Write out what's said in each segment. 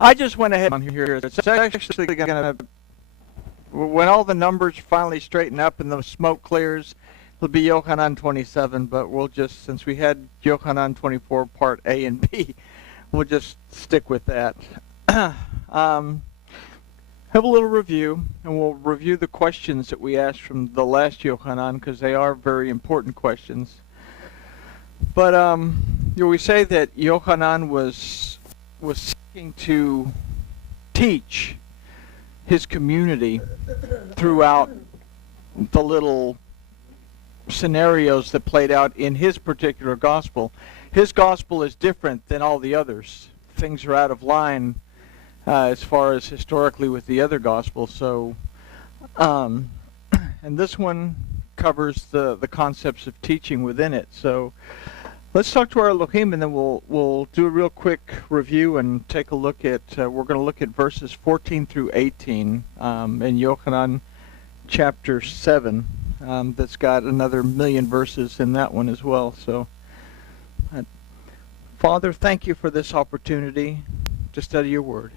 I just went ahead on here. It's actually going to, when all the numbers finally straighten up and the smoke clears, it'll be Yochanan 27, but we'll just, since we had Yochanan 24 part A and B, we'll just stick with that. Have a little review, and we'll review the questions that we asked from the last Yochanan, because they are very important questions. But we say that Yochanan was seeking to teach his community throughout the little scenarios that played out in his particular gospel. His gospel is different than all the others. Things are out of line as far as historically with the other gospels. So, and this one covers the concepts of teaching within it. So let's talk to our Elohim, and then we'll do a real quick review and take a look at, we're going to look at verses 14 through 18 in Yochanan chapter 7. That's got another million verses in that one as well. So, Father, thank you for this opportunity to study your word.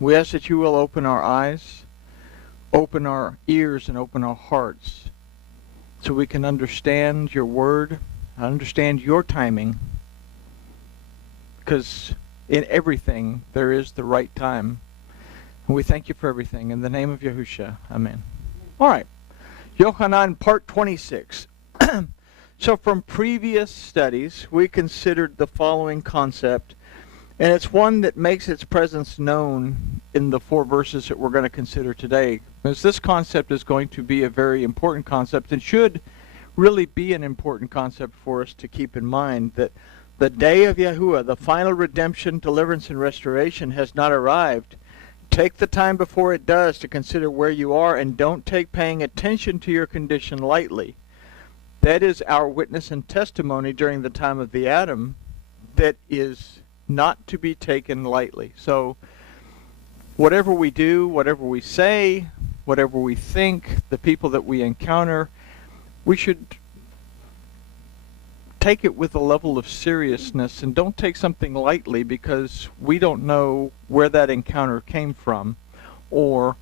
We ask that you will open our eyes, open our ears, and open our hearts so we can understand your word, understand your timing, because in everything there is the right time. And we thank you for everything. In the name of Yahushua, amen. All right, Yochanan part 26. So from previous studies, we considered the following concept, and it's one that makes its presence known in the 4 verses that we're going to consider today. Because this concept is going to be a very important concept and should really be an important concept for us to keep in mind, that the day of Yahuwah, the final redemption, deliverance, and restoration has not arrived. Take the time before it does to consider where you are, and don't take paying attention to your condition lightly. That is our witness and testimony during the time of the Adam, that is not to be taken lightly. So whatever we do, whatever we say, whatever we think, the people that we encounter, we should take it with a level of seriousness, and don't take something lightly, because we don't know where that encounter came from, or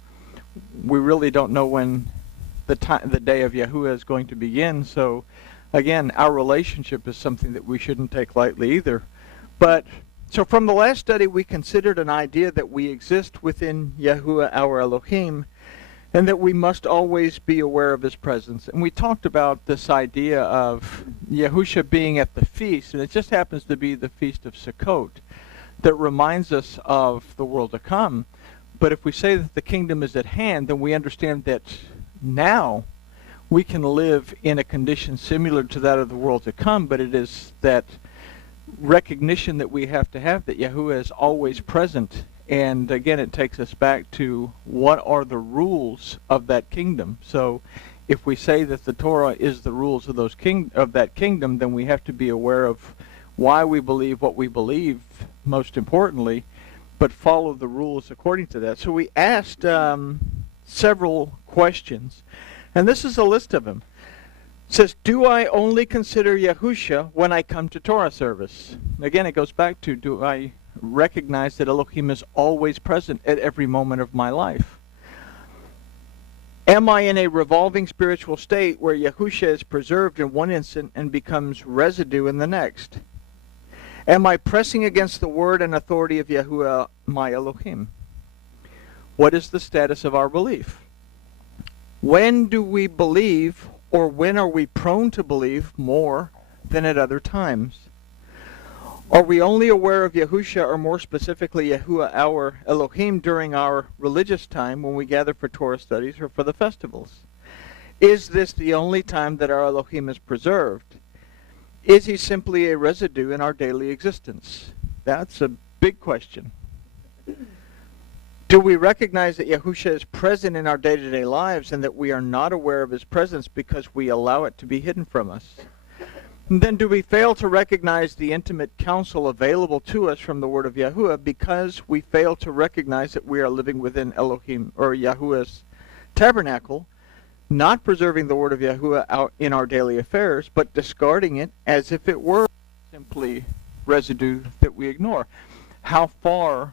we really don't know when the day of Yahuwah is going to begin. So again, our relationship is something that we shouldn't take lightly either. But so from the last study, we considered an idea that we exist within Yahuwah, our Elohim, and that we must always be aware of his presence. And we talked about this idea of Yahusha being at the feast, and it just happens to be the Feast of Sukkot, that reminds us of the world to come. But if we say that the kingdom is at hand, then we understand that now we can live in a condition similar to that of the world to come, but it is that recognition that we have that Yahuwah is always present. And again, it takes us back to what are the rules of that kingdom. So if we say that the Torah is the rules of that kingdom, then we have to be aware of why we believe what we believe, most importantly, but follow the rules according to that. So we asked several questions, and this is a list of them. It says, do I only consider Yahusha when I come to Torah service? Again, it goes back to, do I recognize that Elohim is always present at every moment of my life? Am I in a revolving spiritual state where Yahusha is preserved in one instant and becomes residue in the next? Am I pressing against the word and authority of Yahuwah, my Elohim? What is the status of our belief? When do we believe, or when are we prone to believe more than at other times? Are we only aware of Yahusha, or more specifically Yahuwah, our Elohim, during our religious time when we gather for Torah studies or for the festivals? Is this the only time that our Elohim is preserved? Is he simply a residue in our daily existence? That's a big question. Do we recognize that Yahusha is present in our day-to-day lives, and that we are not aware of his presence because we allow it to be hidden from us? And then do we fail to recognize the intimate counsel available to us from the word of Yahuwah because we fail to recognize that we are living within Elohim, or Yahuwah's tabernacle, not preserving the word of Yahuwah out in our daily affairs, but discarding it as if it were simply residue that we ignore? How far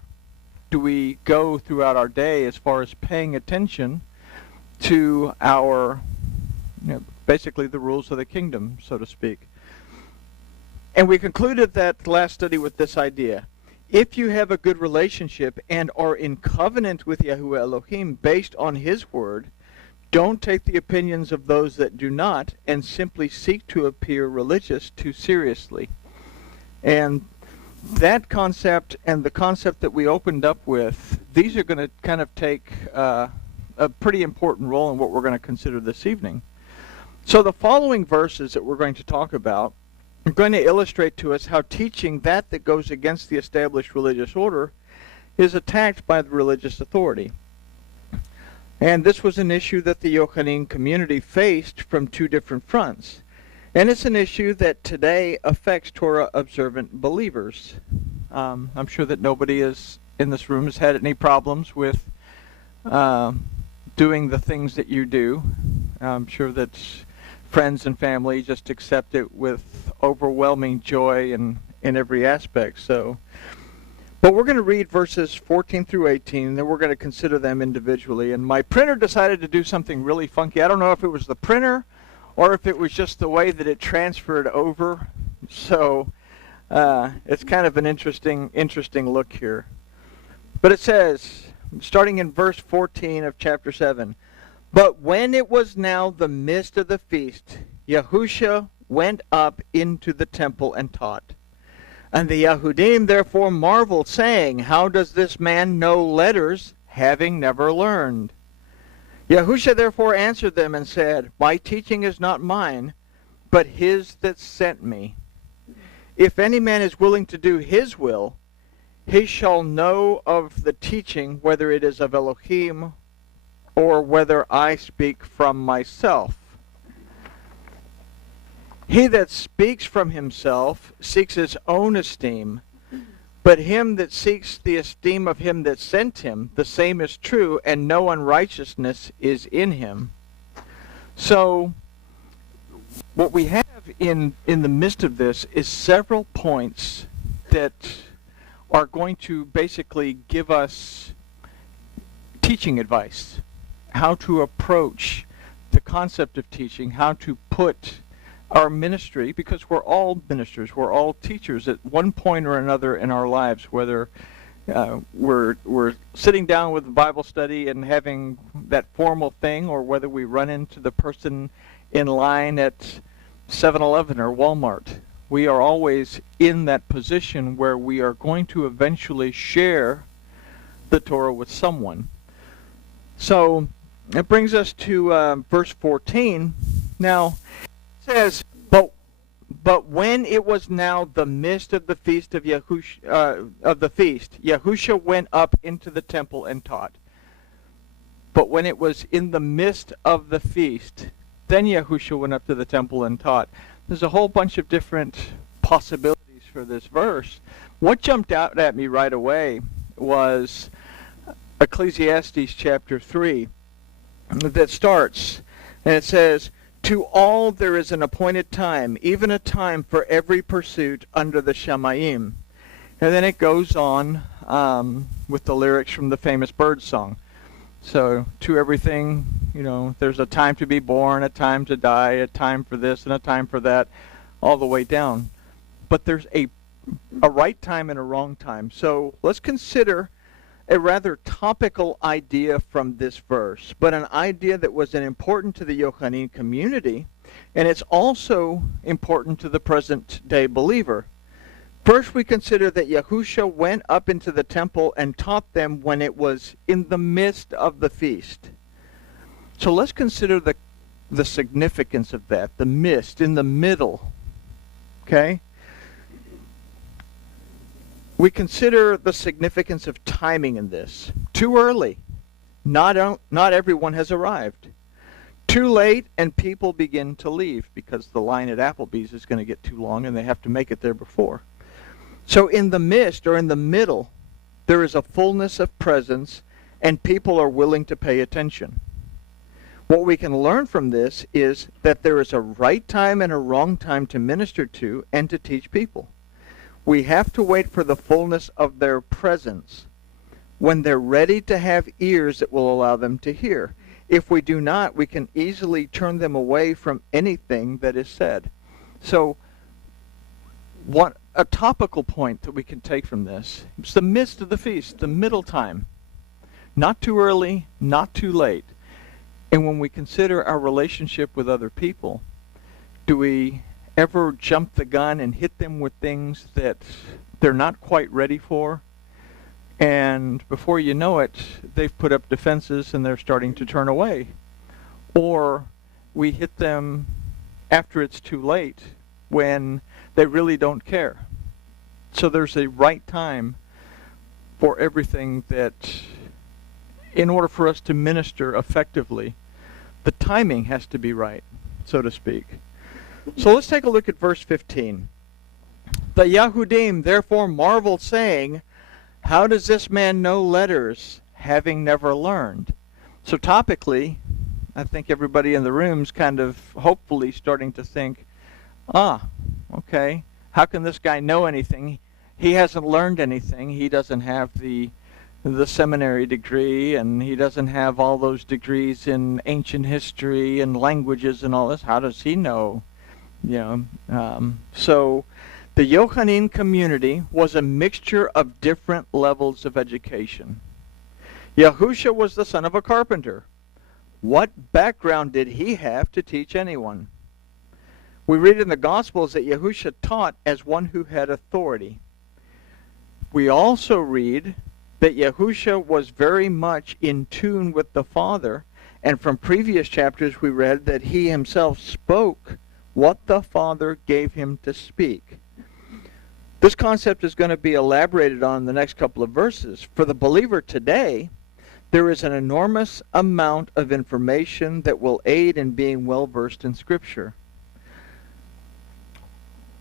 do we go throughout our day as far as paying attention to our, basically the rules of the kingdom, so to speak. And we concluded that last study with this idea. If you have a good relationship and are in covenant with Yahuwah Elohim based on his word, don't take the opinions of those that do not and simply seek to appear religious too seriously. And that concept and the concept that we opened up with, these are going to kind of take a pretty important role in what we're going to consider this evening. So the following verses that we're going to talk about are going to illustrate to us how teaching that goes against the established religious order is attacked by the religious authority. And this was an issue that the Yochanan community faced from two different fronts. And it's an issue that today affects Torah observant believers. I'm sure that nobody in this room has had any problems with doing the things that you do. I'm sure that friends and family just accept it with overwhelming joy in every aspect. But we're going to read verses 14 through 18, and then we're going to consider them individually. And my printer decided to do something really funky. I don't know if it was the printer or if it was just the way that it transferred over. So it's kind of an interesting look here. But it says, starting in verse 14 of chapter 7, "But when it was now the midst of the feast, Yahusha went up into the temple and taught. And the Yahudim therefore marveled, saying, How does this man know letters, having never learned? Yahusha therefore answered them and said, My teaching is not mine, but his that sent me. If any man is willing to do his will, he shall know of the teaching, whether it is of Elohim or whether I speak from myself. He that speaks from himself seeks his own esteem, but him that seeks the esteem of him that sent him, the same is true, and no unrighteousness is in him." So, what we have in the midst of this is several points that are going to basically give us teaching advice, how to approach the concept of teaching, how to put our ministry, because we're all ministers, we're all teachers at one point or another in our lives, whether we're sitting down with a Bible study and having that formal thing, or whether we run into the person in line at 7-Eleven or Walmart. We are always in that position where we are going to eventually share the Torah with someone. So it brings us to verse 14. Now, it says, but when it was now the midst of the feast of Yahusha went up into the temple and taught. But when it was in the midst of the feast, then Yahusha went up to the temple and taught. There's a whole bunch of different possibilities for this verse. What jumped out at me right away was Ecclesiastes chapter 3 that starts, and it says, "To all there is an appointed time, even a time for every pursuit under the Shamayim." And then it goes on with the lyrics from the famous bird song. So, to everything, there's a time to be born, a time to die, a time for this and a time for that, all the way down. But there's a right time and a wrong time. So let's consider a rather topical idea from this verse, but an idea that was important to the Yochanan community, and it's also important to the present-day believer. First, we consider that Yahusha went up into the temple and taught them when it was in the midst of the feast. So let's consider the significance of that, the midst, in the middle. Okay? We consider the significance of timing in this. Too early. Not everyone has arrived. Too late, and people begin to leave because the line at Applebee's is going to get too long and they have to make it there before. So in the midst, or in the middle, there is a fullness of presence and people are willing to pay attention. What we can learn from this is that there is a right time and a wrong time to minister to and to teach people. We have to wait for the fullness of their presence. when they're ready to have ears that will allow them to hear. If we do not, we can easily turn them away from anything that is said. So, what a topical point that we can take from this, it's the midst of the feast, the middle time. Not too early, not too late. And when we consider our relationship with other people, do we ever jump the gun and hit them with things that they're not quite ready for? And before you know it, they've put up defenses and they're starting to turn away. Or we hit them after it's too late when they really don't care. So there's a right time for everything that, in order for us to minister effectively, the timing has to be right, so to speak. So let's take a look at verse 15. The Yahudim therefore marveled, saying, how does this man know letters, having never learned? So topically, I think everybody in the room's kind of hopefully starting to think, okay, how can this guy know anything? He hasn't learned anything. He doesn't have the seminary degree, and he doesn't have all those degrees in ancient history and languages and all this. How does he know? So the Yochanan community was a mixture of different levels of education. Yahusha was the son of a carpenter. What background did he have to teach anyone? We read in the Gospels that Yahusha taught as one who had authority. We also read that Yahusha was very much in tune with the Father, and from previous chapters we read that he himself spoke what the Father gave him to speak. This concept is going to be elaborated on in the next couple of verses. For the believer today, there is an enormous amount of information that will aid in being well versed in Scripture.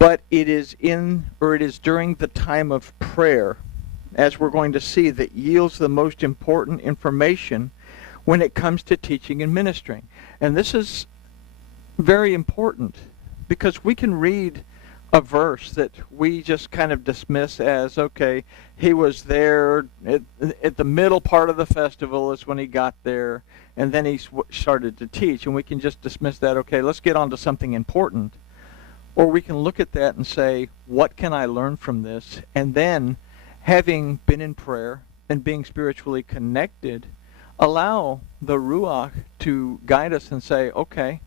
But it is during the time of prayer, as we're going to see, that yields the most important information when it comes to teaching and ministering. And this is very important, because we can read a verse that we just kind of dismiss as, okay, he was there at the middle part of the festival is when he got there, and then he started to teach, and we can just dismiss that, okay, let's get on to something important. Or we can look at that and say, what can I learn from this? And then, having been in prayer and being spiritually connected, allow the Ruach to guide us and say, okay,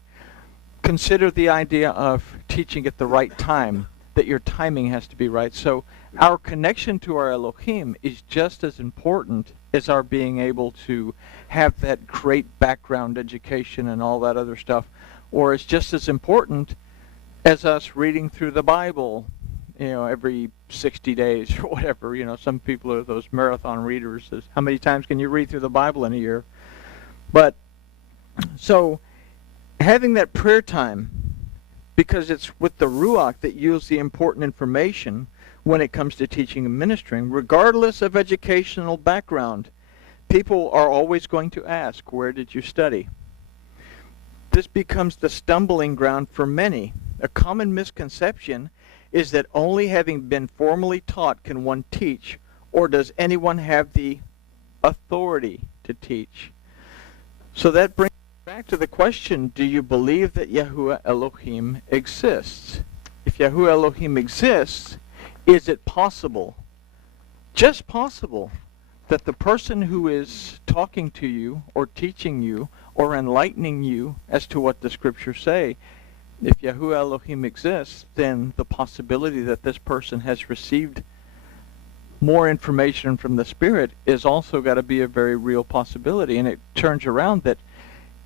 consider the idea of teaching at the right time, that your timing has to be right. So our connection to our Elohim is just as important as our being able to have that great background education and all that other stuff, or it's just as important as us reading through the Bible, every 60 days or whatever. Some people are those marathon readers. How many times can you read through the Bible in a year? But so having that prayer time, because it's with the Ruach that yields the important information when it comes to teaching and ministering, regardless of educational background, people are always going to ask, where did you study? This becomes the stumbling ground for many. A common misconception is that only having been formally taught can one teach, or does anyone have the authority to teach? So that brings back to the question, do you believe that Yahuwah Elohim exists? If Yahuwah Elohim exists, is it possible, just possible, that the person who is talking to you or teaching you or enlightening you as to what the Scriptures say, if Yahuwah Elohim exists, then the possibility that this person has received more information from the Spirit is also got to be a very real possibility. And it turns around that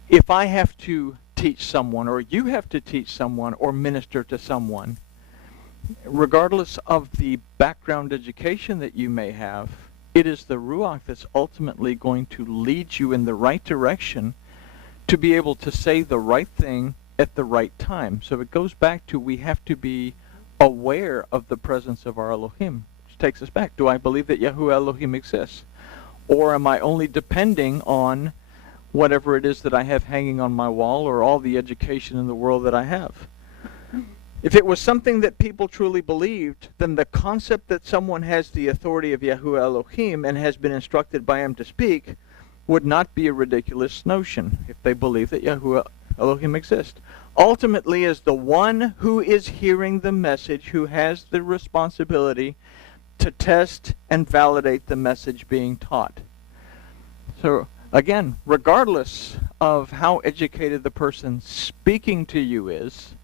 if I have to teach someone, or you have to teach someone, or minister to someone, regardless of the background education that you may have, it is the Ruach that's ultimately going to lead you in the right direction to be able to say the right thing at the right time. So it goes back to, we have to be aware of the presence of our Elohim, which takes us back. Do I believe that Yahuwah Elohim exists? Or am I only depending on whatever it is that I have hanging on my wall, or all the education in the world that I have? If it was something that people truly believed, then the concept that someone has the authority of Yahuwah Elohim and has been instructed by him to speak would not be a ridiculous notion if they believe that Yahuwah Elohim exists. Ultimately, as the one who is hearing the message, who has the responsibility to test and validate the message being taught. So, again, regardless of how educated the person speaking to you is,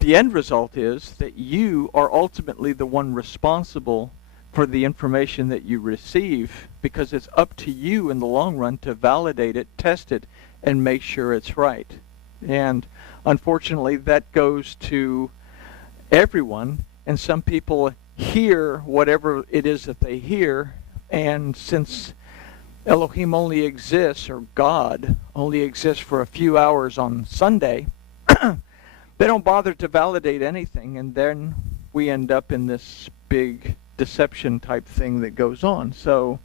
the end result is that you are ultimately the one responsible for the information that you receive, because it's up to you in the long run to validate it, test it, and make sure it's right. And unfortunately, that goes to everyone, and some people hear whatever it is that they hear, and since Elohim only exists, or God only exists for a few hours on Sunday, they don't bother to validate anything, and then we end up in this big deception type thing that goes on. So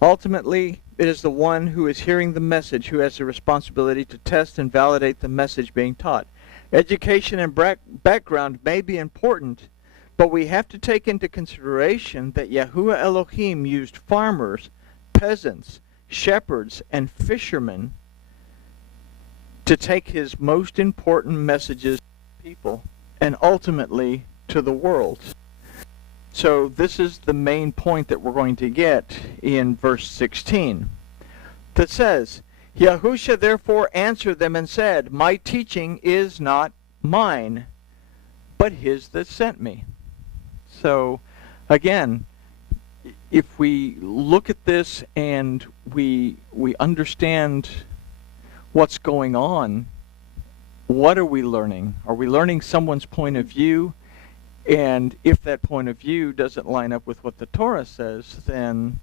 ultimately, it is the one who is hearing the message who has the responsibility to test and validate the message being taught. Education and background may be important, but we have to take into consideration that Yahuwah Elohim used farmers, peasants, shepherds, and fishermen to take his most important messages to people and ultimately to the world. So this is the main point that we're going to get in verse 16, that says, Yahusha therefore answered them and said, My teaching is not mine, but his that sent me. So again, if we look at this and we understand what's going on, what are we learning? Are we learning someone's point of view? And if that point of view doesn't line up with what the Torah says, then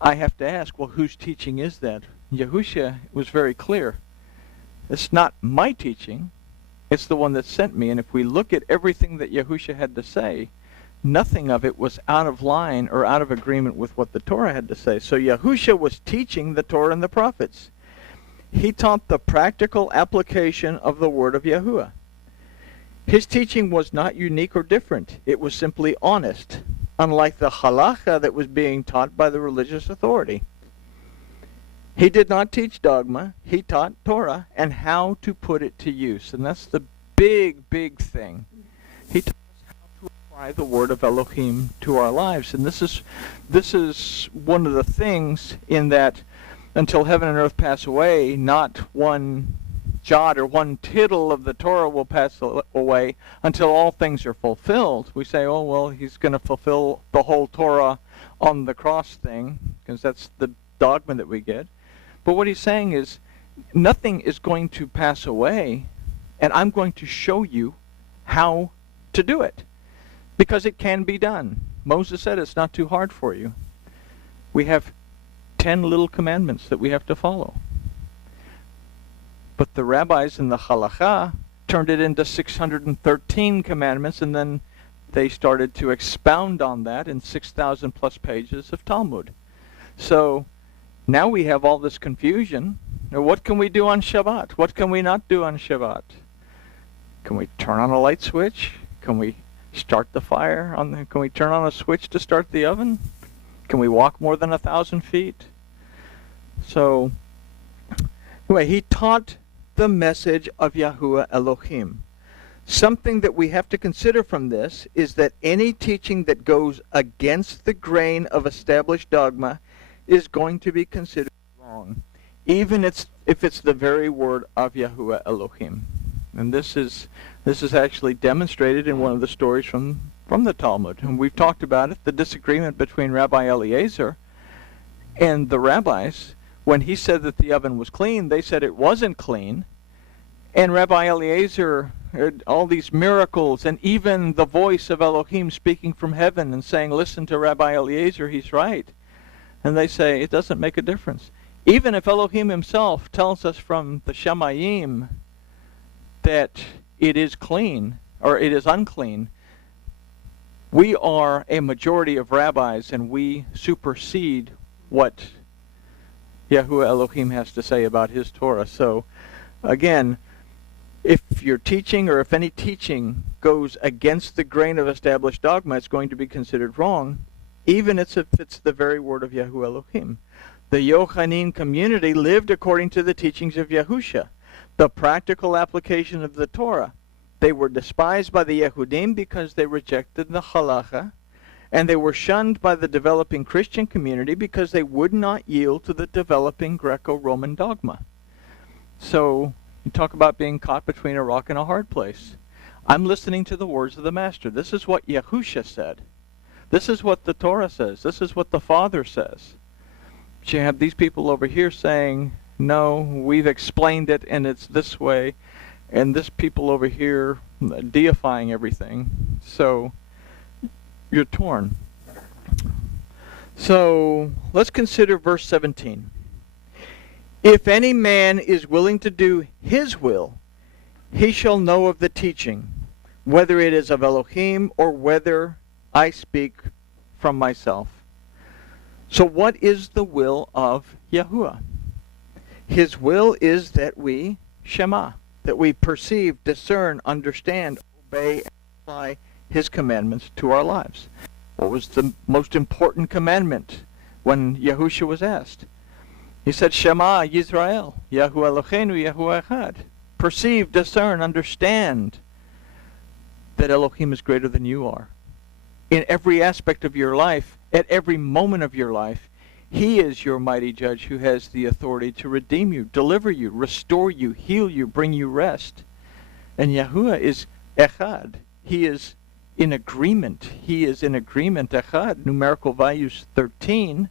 I have to ask, well, whose teaching is that? Yahusha was very clear. It's not my teaching. It's the one that sent me. And if we look at everything that Yahusha had to say, nothing of it was out of line or out of agreement with what the Torah had to say. So Yahusha was teaching the Torah and the prophets. He taught the practical application of the word of Yahuwah. His teaching was not unique or different. It was simply honest, unlike the halacha that was being taught by the religious authority. He did not teach dogma. He taught Torah and how to put it to use. And that's the big, big thing. He taught us how to apply the word of Elohim to our lives. And this is one of the things in that until heaven and earth pass away, not one jot or one tittle of the Torah will pass away until all things are fulfilled. We say, oh, well, he's going to fulfill the whole Torah on the cross thing, because that's the dogma that we get. But what he's saying is, nothing is going to pass away, and I'm going to show you how to do it, because it can be done. Moses said it's not too hard for you. We have 10 little commandments that we have to follow. But the rabbis in the halakha turned it into 613 commandments, and then they started to expound on that in 6,000 plus pages of Talmud. So now we have all this confusion. Now, what can we do on Shabbat? What can we not do on Shabbat? Can we turn on a light switch? Can we start the fire? Can we turn on a switch to start the oven? Can we walk more than 1,000 feet? So, anyway, he taught the message of Yahuwah Elohim. Something that we have to consider from this is that any teaching that goes against the grain of established dogma is going to be considered wrong, even if it's the very word of Yahuwah Elohim. And this is actually demonstrated in one of the stories from the Talmud. And we've talked about it, the disagreement between Rabbi Eliezer and the rabbis. When he said that the oven was clean, they said it wasn't clean. And Rabbi Eliezer heard all these miracles, and even the voice of Elohim speaking from heaven and saying, listen to Rabbi Eliezer, he's right. And they say, it doesn't make a difference. Even if Elohim himself tells us from the Shamayim that it is clean, or it is unclean, we are a majority of rabbis, and we supersede what Yahuwah Elohim has to say about his Torah. So, again, if you're teaching, or if any teaching goes against the grain of established dogma, it's going to be considered wrong, even if it's the very word of Yahu Elohim. The Yochanan community lived according to the teachings of Yahusha, the practical application of the Torah. They were despised by the Yehudim because they rejected the halacha, and they were shunned by the developing Christian community because they would not yield to the developing Greco-Roman dogma. So, you talk about being caught between a rock and a hard place. I'm listening to the words of the Master. This is what Yahusha said. This is what the Torah says. This is what the Father says. But you have these people over here saying, no, we've explained it and it's this way, and this people over here deifying everything. So, you're torn. So, let's consider verse 17. If any man is willing to do his will, he shall know of the teaching, whether it is of Elohim or whether I speak from myself. So what is the will of Yahuwah? His will is that we shema, that we perceive, discern, understand, obey, and apply his commandments to our lives. What was the most important commandment when Yahusha was asked? He said, Shema Yisrael, Yahu Eloheinu, Yahu Echad. Perceive, discern, understand that Elohim is greater than you are. In every aspect of your life, at every moment of your life, he is your mighty judge who has the authority to redeem you, deliver you, restore you, heal you, bring you rest. And Yahuwah is Echad. He is in agreement. He is in agreement, Echad. Numerical values 13.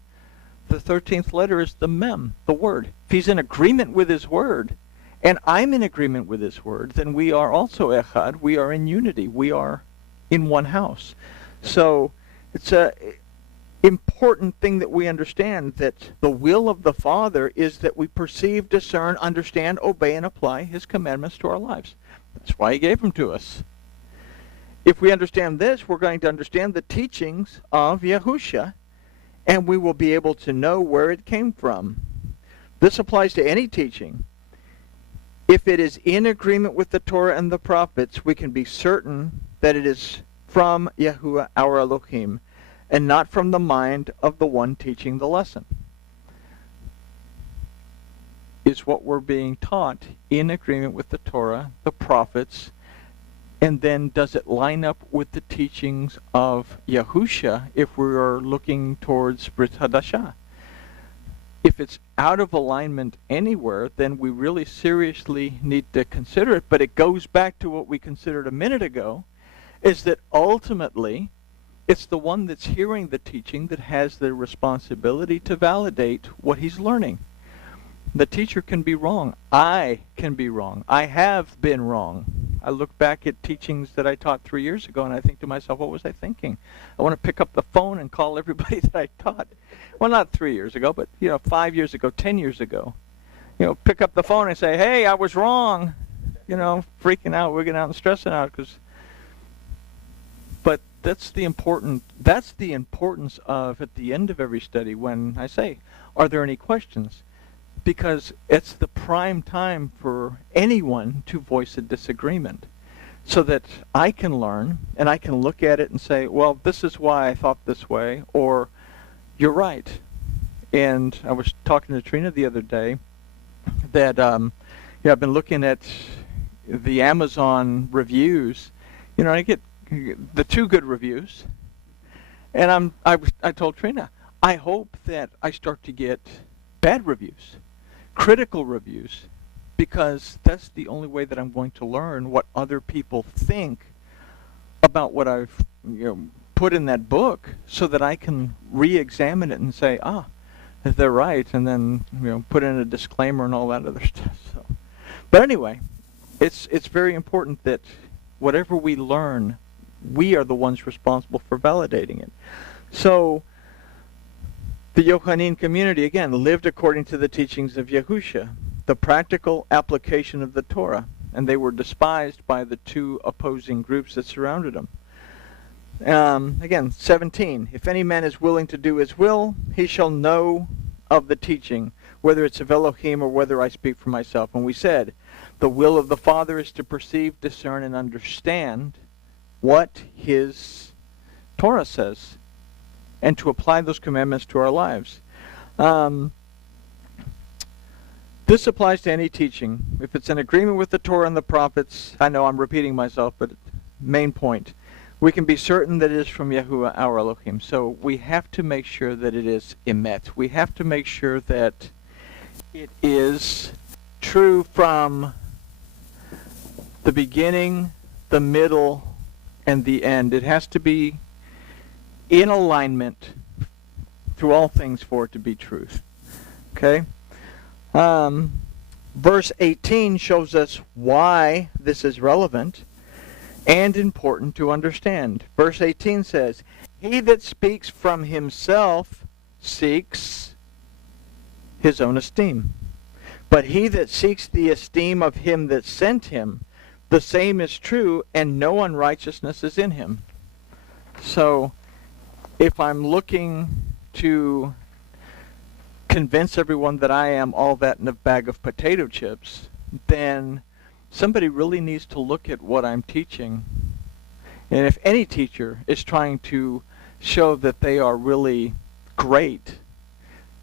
The 13th letter is the mem, the word. If he's in agreement with his word, and I'm in agreement with his word, then we are also Echad. We are in unity. We are in one house. So it's a important thing that we understand that the will of the Father is that we perceive, discern, understand, obey, and apply his commandments to our lives. That's why he gave them to us. If we understand this, we're going to understand the teachings of Yahusha, and we will be able to know where it came from. This applies to any teaching. If it is in agreement with the Torah and the prophets, we can be certain that it is from Yahuwah our Elohim, and not from the mind of the one teaching the lesson. Is what we're being taught in agreement with the Torah, the prophets, and then does it line up with the teachings of Yahusha if we are looking towards Brit Hadashah? If it's out of alignment anywhere, then we really seriously need to consider it. But it goes back to what we considered a minute ago, is that ultimately it's the one that's hearing the teaching that has the responsibility to validate what he's learning. The teacher can be wrong. I can be wrong. I have been wrong. I look back at teachings that I taught 3 years ago, and I think to myself, what was I thinking? I want to pick up the phone and call everybody that I taught. Well, not 3 years ago, but 5 years ago, 10 years ago. Pick up the phone and say, hey, I was wrong. Freaking out, wigging out, and stressing out. But that's the importance of, at the end of every study, when I say, are there any questions? Because it's the prime time for anyone to voice a disagreement, so that I can learn and I can look at it and say, well, this is why I thought this way, or you're right. And I was talking to Trina the other day that I've been looking at the Amazon reviews. I get the 2 good reviews, and I told Trina, I hope that I start to get bad reviews, critical reviews, because that's the only way that I'm going to learn what other people think about what I've put in that book, so that I can re-examine it and say, they're right, and then put in a disclaimer and all that other stuff. So, but anyway, it's very important that whatever we learn, we are the ones responsible for validating it. So the Yochanan community, again, lived according to the teachings of Yahusha, the practical application of the Torah, and they were despised by the 2 opposing groups that surrounded them. Again, 17, if any man is willing to do his will, he shall know of the teaching, whether it's of Elohim or whether I speak for myself. And we said The will of the Father is to perceive, discern, and understand what his Torah says, and to apply those commandments to our lives. This applies to any teaching. If it's in agreement with the Torah and the prophets, I know I'm repeating myself, but main point, we can be certain that it is from Yahuwah our Elohim. So we have to make sure that it is emet. We have to make sure that it is true from the beginning, the middle, and the end. It has to be in alignment through all things for it to be truth. Okay? Verse 18 shows us why this is relevant and important to understand. Verse 18 says, "He that speaks from himself seeks his own esteem. But he that seeks the esteem of him that sent him, the same is true, and no unrighteousness is in him." So, if I'm looking to convince everyone that I am all that in a bag of potato chips, then somebody really needs to look at what I'm teaching. And if any teacher is trying to show that they are really great,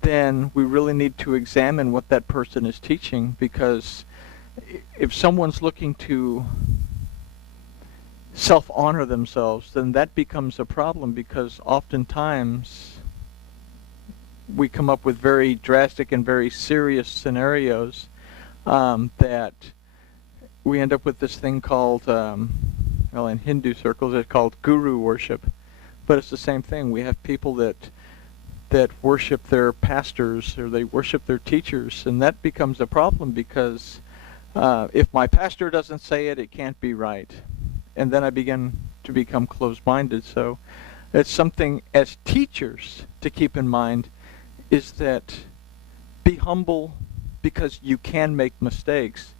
then we really need to examine what that person is teaching, because if someone's looking to self-honor themselves, then that becomes a problem, because oftentimes we come up with very drastic and very serious scenarios that we end up with this thing called, well, in Hindu circles it's called guru worship, but it's the same thing. We have people that worship their pastors, or they worship their teachers, and that becomes a problem, because if my pastor doesn't say it, it can't be right. And then I begin to become closed-minded. So it's something as teachers to keep in mind, is that be humble, because you can make mistakes.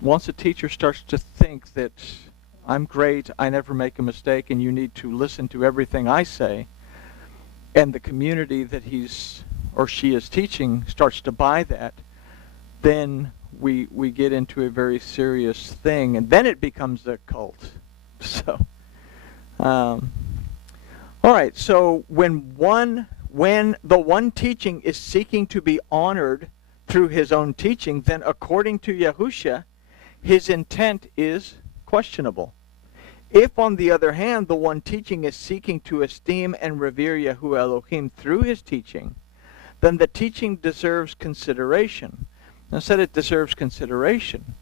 Once a teacher starts to think that I'm great, I never make a mistake, and you need to listen to everything I say, and the community that he's or she is teaching starts to buy that, then we get into a very serious thing, and then it becomes a cult. So, all right. So when the one teaching is seeking to be honored through his own teaching, then according to Yahusha, his intent is questionable. If, on the other hand, the one teaching is seeking to esteem and revere Yahuwah Elohim through his teaching, then the teaching deserves consideration. Now, said it deserves consideration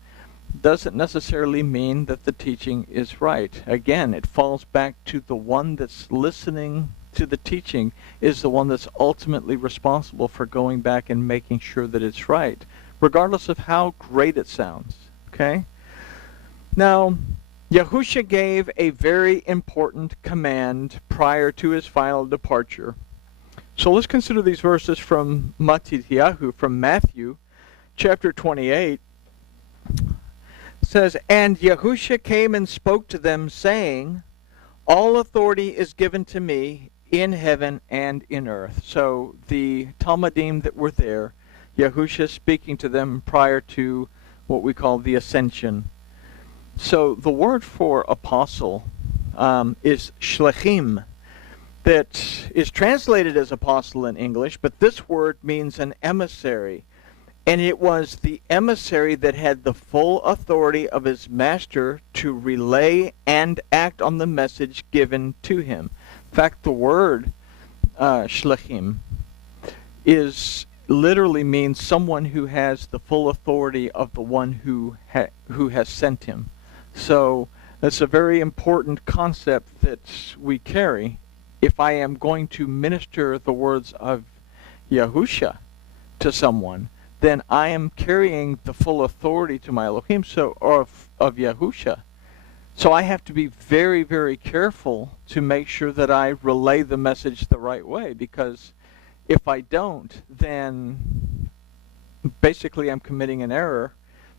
doesn't necessarily mean that the teaching is right. Again, it falls back to the one that's listening to the teaching is the one that's ultimately responsible for going back and making sure that it's right, regardless of how great it sounds. Okay? Now, Yahusha gave a very important command prior to his final departure. So let's consider these verses from Matityahu, from Matthew, chapter 28. It says, "And Yahusha came and spoke to them, saying, All authority is given to me in heaven and in earth." So the Talmudim that were there, Yahusha speaking to them prior to what we call the ascension. So the word for apostle is shlechim, that is translated as apostle in English, but this word means an emissary. And it was the emissary that had the full authority of his master to relay and act on the message given to him. In fact, the word shlechim literally means someone who has the full authority of the one who has sent him. So that's a very important concept that we carry. If I am going to minister the words of Yahusha to someone, then I am carrying the full authority to my Elohim, of Yahusha. So I have to be very, very careful to make sure that I relay the message the right way, because if I don't, then basically I'm committing an error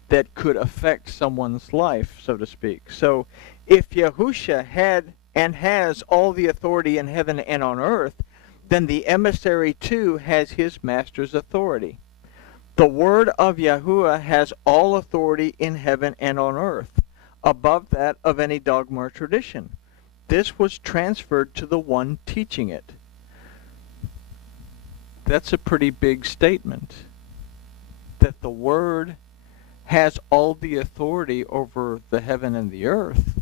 that could affect someone's life, so to speak. So if Yahusha had and has all the authority in heaven and on earth, then the emissary too has his master's authority. The word of Yahuwah has all authority in heaven and on earth, above that of any dogma or tradition. This was transferred to the one teaching it. That's a pretty big statement, that the word has all the authority over the heaven and the earth.